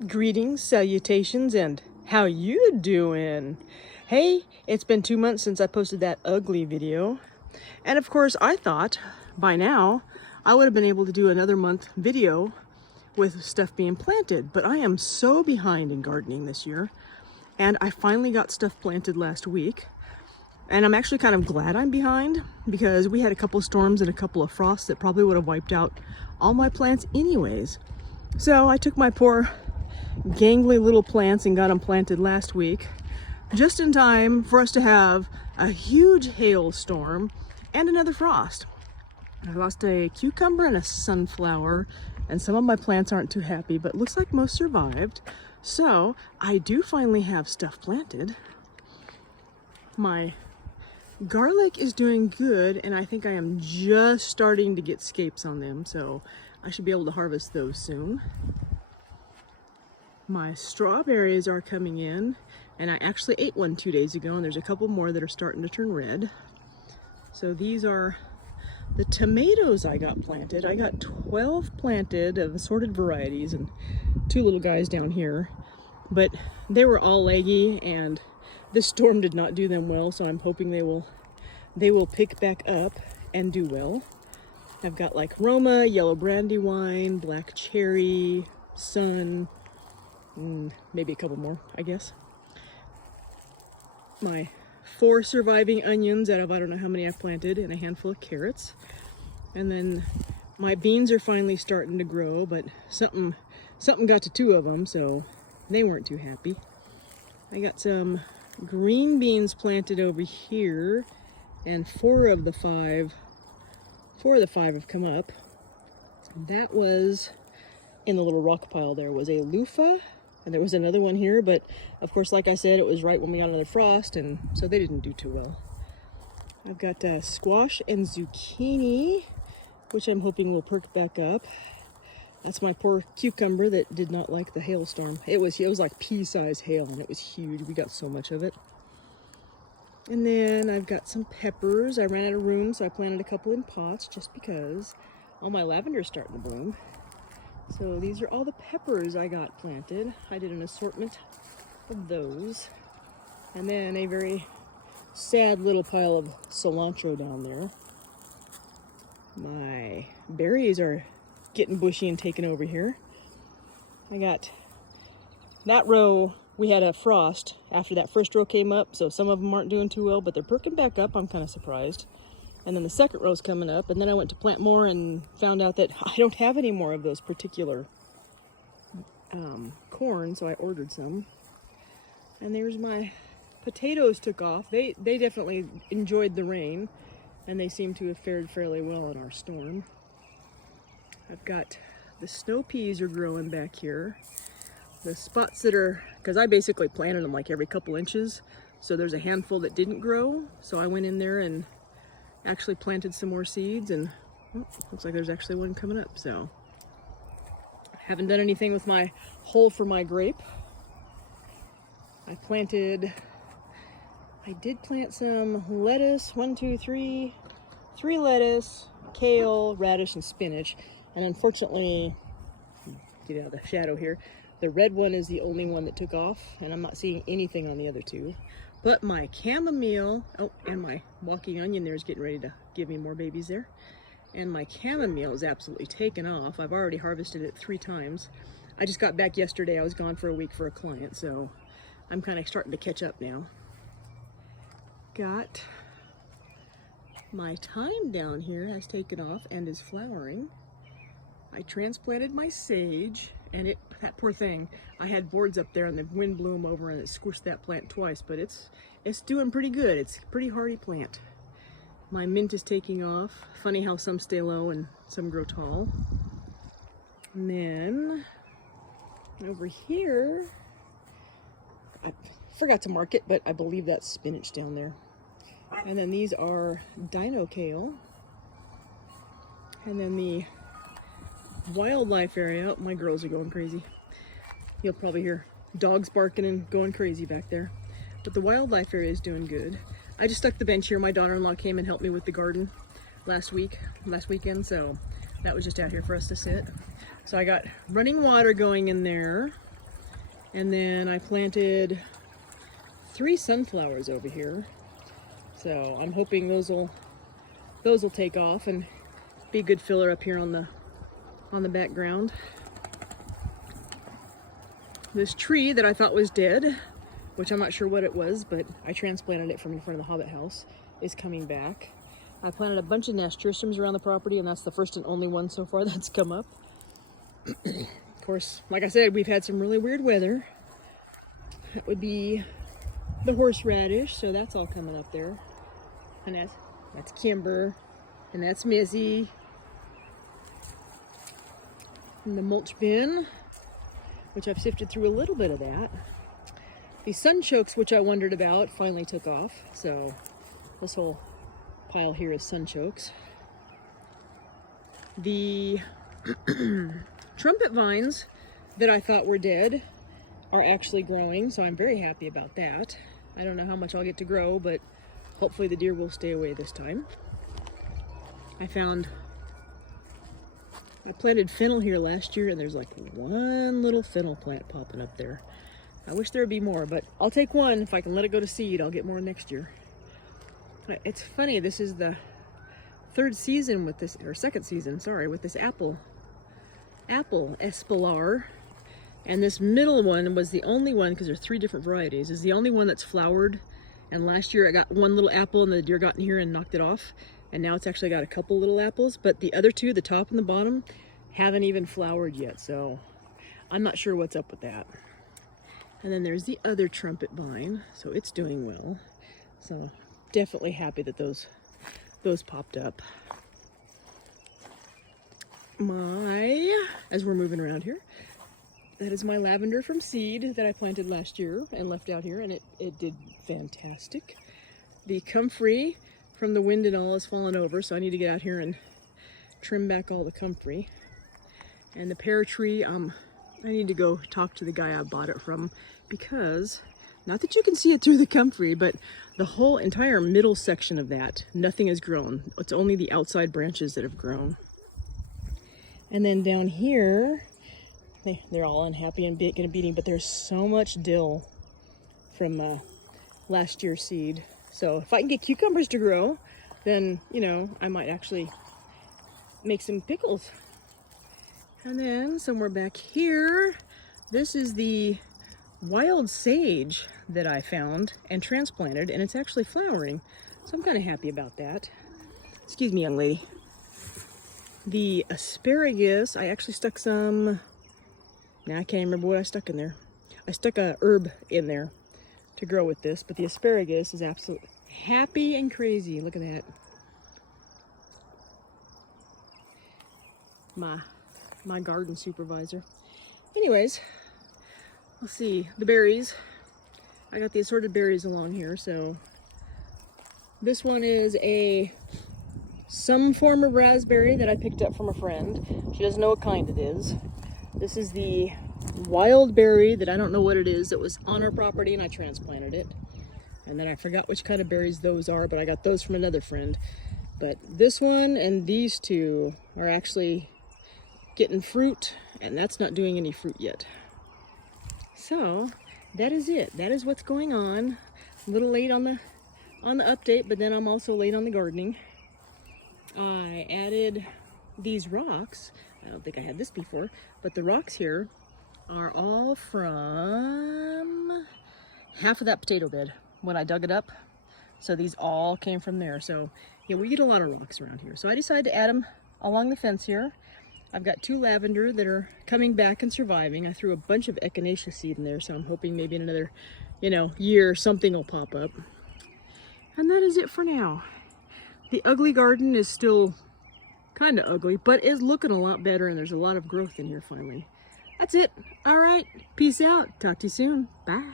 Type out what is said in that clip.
Greetings, salutations, and how you doing? Hey, it's been 2 months since I posted that ugly video. And of course, I thought by now I would have been able to do another month video with stuff being planted, but I am so behind in gardening this year. And I finally got stuff planted last week. And I'm actually kind of glad I'm behind because we had a couple storms and a couple of frosts that probably would have wiped out all my plants anyways. So I took my poor gangly little plants and got them planted last week, just in time for us to have a huge hailstorm and another frost. I lost a cucumber and a sunflower, and some of my plants aren't too happy, but looks like most survived. So I do finally have stuff planted. My garlic is doing good, and I think I am just starting to get scapes on them, so I should be able to harvest those soon. My strawberries are coming in, and I actually ate one 2 days ago, and there's a couple more that are starting to turn red. So these are the tomatoes I got planted. I got 12 planted of assorted varieties and 2 little guys down here, but they were all leggy, and this storm did not do them well, so I'm hoping they will pick back up and do well. I've got like Roma, yellow brandywine, black cherry, sun, maybe a couple more, I guess. My 4 surviving onions out of I don't know how many I've planted, and a handful of carrots. And then my beans are finally starting to grow, but something got to 2 of them, so they weren't too happy. I got some green beans planted over here, and 4 of the 5 have come up. That was in the little rock pile. There was a loofah, and there was another one here, but of course, like I said, it was right when we got another frost, and so they didn't do too well. I've got squash and zucchini, which I'm hoping will perk back up. That's my poor cucumber that did not like the hailstorm. It was like pea-sized hail, and it was huge. We got so much of it. And then I've got some peppers. I ran out of room, so I planted a couple in pots just because. All my lavender's starting to bloom. So these are all the peppers I got planted. I did an assortment of those. And then a very sad little pile of cilantro down there. My berries are getting bushy and taken over here. I got that row. We had a frost after that first row came up, so some of them aren't doing too well, but they're perking back up. I'm kind of surprised. And then the second row's coming up, and then I went to plant more and found out that I don't have any more of those particular corn, so I ordered some. And there's my potatoes took off. They definitely enjoyed the rain, and they seem to have fared fairly well in our storm. I've got the snow peas are growing back here. The spots that are, because I basically planted them like every couple inches, so there's a handful that didn't grow, so I went in there and actually planted some more seeds, and looks like there's actually one coming up. So I haven't done anything with my hole for my grape. I did plant some lettuce, 1, 2, 3 lettuce, kale, radish, and spinach. And unfortunately, get out of the shadow here, the red one is the only one that took off, and I'm not seeing anything on the other 2. But my chamomile, and my walking onion there is getting ready to give me more babies there. And my chamomile is absolutely taken off. I've already harvested it 3 times. I just got back yesterday. I was gone for a week for a client, so I'm kind of starting to catch up now. Got my thyme down here has taken off and is flowering. I transplanted my sage, and that poor thing, I had boards up there and the wind blew them over and it squished that plant twice, but it's doing pretty good. It's a pretty hardy plant. My mint is taking off. Funny how some stay low and some grow tall. And then over here, I forgot to mark it, but I believe that's spinach down there. And then these are dino kale. And then the wildlife area, my girls are going crazy. You'll probably hear dogs barking and going crazy back there. But the wildlife area is doing good. I just stuck the bench here. My daughter-in-law came and helped me with the garden last weekend, so that was just out here for us to sit. So I got running water going in there. And then I planted 3 sunflowers over here. So I'm hoping those will take off and be a good filler up here on the background. This tree that I thought was dead, which I'm not sure what it was, but I transplanted it from in front of the Hobbit house, is coming back. I planted a bunch of nasturtiums around the property, and that's the first and only one so far that's come up. Of course, like I said, we've had some really weird weather. That would be the horseradish, so that's all coming up there. And that's Kimber, and that's Missy. And the mulch bin, which I've sifted through a little bit of that. The sunchokes, which I wondered about, finally took off. So this whole pile here is sunchokes. The trumpet vines that I thought were dead are actually growing, so I'm very happy about that. I don't know how much I'll get to grow, but hopefully the deer will stay away this time. I planted fennel here last year, and there's like one little fennel plant popping up there. I wish there would be more, but I'll take one. If I can let it go to seed, I'll get more next year. It's funny, this is the third season with this, or second season, sorry, with this apple Espalier. And this middle one was the only one, because there's 3 different varieties, is the only one that's flowered. And last year I got one little apple and the deer got in here and knocked it off. And now it's actually got a couple little apples, but the other 2, the top and the bottom, haven't even flowered yet. So I'm not sure what's up with that. And then there's the other trumpet vine, so it's doing well. So definitely happy that those popped up. As we're moving around here, that is my lavender from seed that I planted last year and left out here, and it did fantastic. The comfrey from the wind and all has fallen over, so I need to get out here and trim back all the comfrey. And the pear tree, I need to go talk to the guy I bought it from, because, not that you can see it through the comfrey, but the whole entire middle section of that, nothing has grown. It's only the outside branches that have grown. And then down here, they're all unhappy and gonna beating, but there's so much dill from last year's seed. So if I can get cucumbers to grow, then, you know, I might actually make some pickles. And then somewhere back here, this is the wild sage that I found and transplanted, and it's actually flowering. So I'm kind of happy about that. Excuse me, young lady. The asparagus, I actually stuck some, now I can't remember what I stuck in there. I stuck a herb in there to grow with this, but the asparagus is absolutely happy and crazy. Look at that. My garden supervisor. Anyways, let's see, the berries. I got the assorted berries along here. So this one is some form of raspberry that I picked up from a friend. She doesn't know what kind it is. This is the wild berry that I don't know what it is. That was on our property and I transplanted it. And then I forgot which kind of berries those are, but I got those from another friend. But this one and these 2 are actually getting fruit, and that's not doing any fruit yet. So that is it. That is what's going on. A little late on the update, but then I'm also late on the gardening. I added these rocks. I don't think I had this before, but the rocks here are all from half of that potato bed when I dug it up. So these all came from there. So yeah, we get a lot of rocks around here. So I decided to add them along the fence here. I've got 2 lavender that are coming back and surviving. I threw a bunch of echinacea seed in there, so I'm hoping maybe in another, year something will pop up. And that is it for now. The ugly garden is still kind of ugly, but is looking a lot better, and there's a lot of growth in here finally. That's it. All right. Peace out. Talk to you soon. Bye.